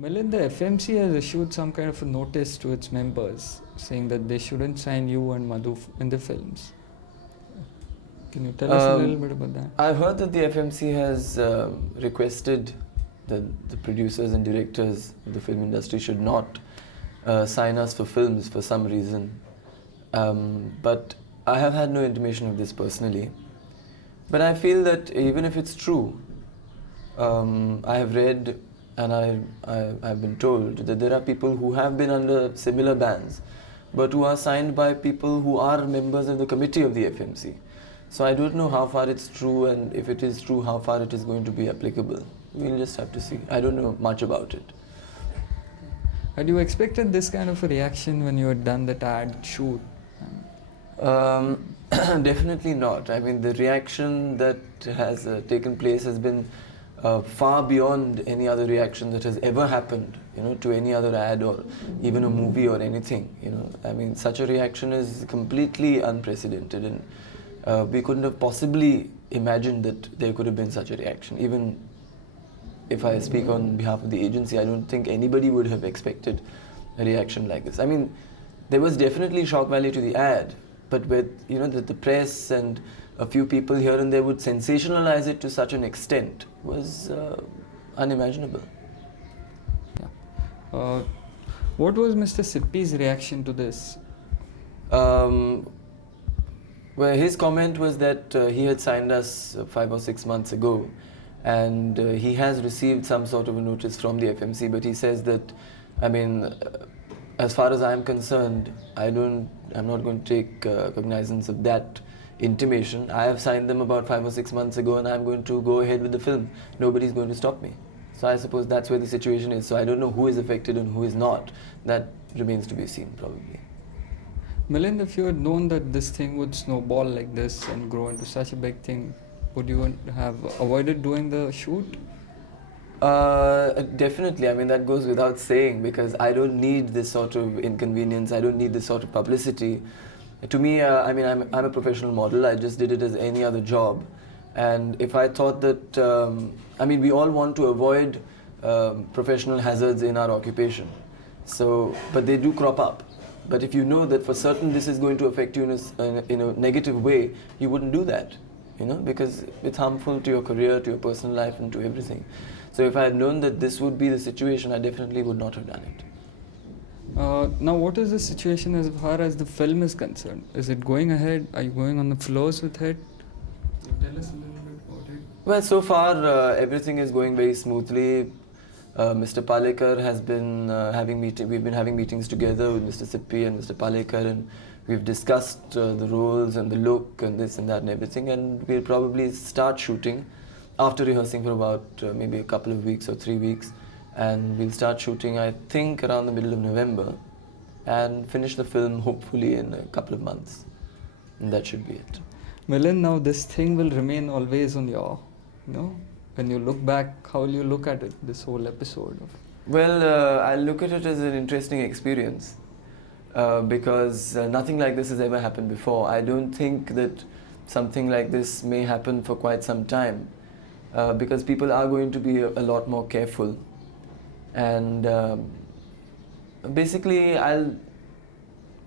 Milind, the FMC has issued some kind of a notice to its members saying that they shouldn't sign you and Madhu in the films. Can you tell us a little bit about that? I've heard that the FMC has requested that the producers and directors of the film industry should not sign us for films for some reason. But I have had no intimation of this personally. But I feel that even if it's true, I have read and I've been told that there are people who have been under similar bans, but who are signed by people who are members of the committee of the FMC. So I don't know how far it's true, and if it is true, how far it is going to be applicable. We'll just have to see. I don't know much about it. Had you expected this kind of a reaction when you had done that ad shoot? Definitely not. I mean, the reaction that has taken place has been far beyond any other reaction that has ever happened, to any other ad or even a movie or anything. I mean, such a reaction is completely unprecedented, and we couldn't have possibly imagined that there could have been such a reaction. Even if I speak on behalf of the agency, I don't think anybody would have expected a reaction like this. I mean, there was definitely shock value to the ad, but with the press and a few people here and there would sensationalize it to such an extent was unimaginable. Yeah. What was Mr. Sippy's reaction to this? Well, his comment was that he had signed us 5 or 6 months ago, and he has received some sort of a notice from the FMC, but he says that, I mean, as far as I am concerned, I'm not going to take cognizance of that intimation. I have signed them about 5 or 6 months ago, and I'm going to go ahead with the film. Nobody's going to stop me. So I suppose that's where the situation is. So I don't know who is affected and who is not. That remains to be seen, probably. Milind, if you had known that this thing would snowball like this and grow into such a big thing, would you have avoided doing the shoot? Definitely. I mean, that goes without saying, because I don't need this sort of inconvenience. I don't need this sort of publicity. To me, I mean, I'm a professional model. I just did it as any other job. And if I thought that, I mean, we all want to avoid professional hazards in our occupation. So, but they do crop up. But if you know that for certain this is going to affect you in a negative way, you wouldn't do that, because it's harmful to your career, to your personal life, and to everything. So if I had known that this would be the situation, I definitely would not have done it. Now, what is the situation as far as the film is concerned? Is it going ahead? Are you going on the floors with it? Tell us a little bit about it. Well, so far everything is going very smoothly. Mr. Palekar has been we've been having meetings together with Mr. Sippy and Mr. Palekar, and we've discussed the roles and the look and this and that and everything, and we'll probably start shooting after rehearsing for about maybe a couple of weeks or 3 weeks, and we'll start shooting, I think, around the middle of November, and finish the film hopefully in a couple of months, and that should be it. Milind, now this thing will remain always on your, when you look back, how will you look at it, this whole episode? Well, I'll look at it as an interesting experience because nothing like this has ever happened before. I don't think that something like this may happen for quite some time because people are going to be a lot more careful. And basically, and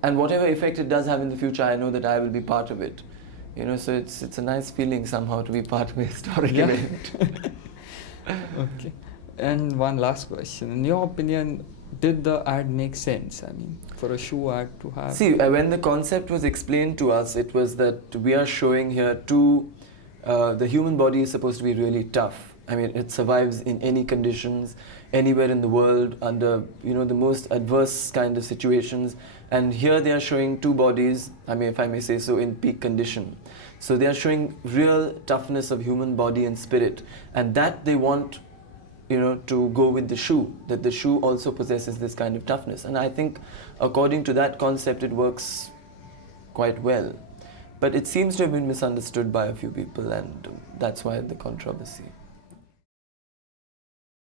whatever effect it does have in the future, I know that I will be part of it. So it's a nice feeling somehow to be part of a historic event. Okay. And one last question. In your opinion, did the ad make sense? I mean, for a shoe ad to have... See, when the concept was explained to us, it was that we are showing here the human body is supposed to be really tough. I mean, it survives in any conditions, anywhere in the world, under, the most adverse kind of situations. And here they are showing two bodies, I mean, if I may say so, in peak condition. So they are showing real toughness of human body and spirit. And that they want, to go with the shoe, that the shoe also possesses this kind of toughness. And I think according to that concept, it works quite well. But it seems to have been misunderstood by a few people, and that's why the controversy.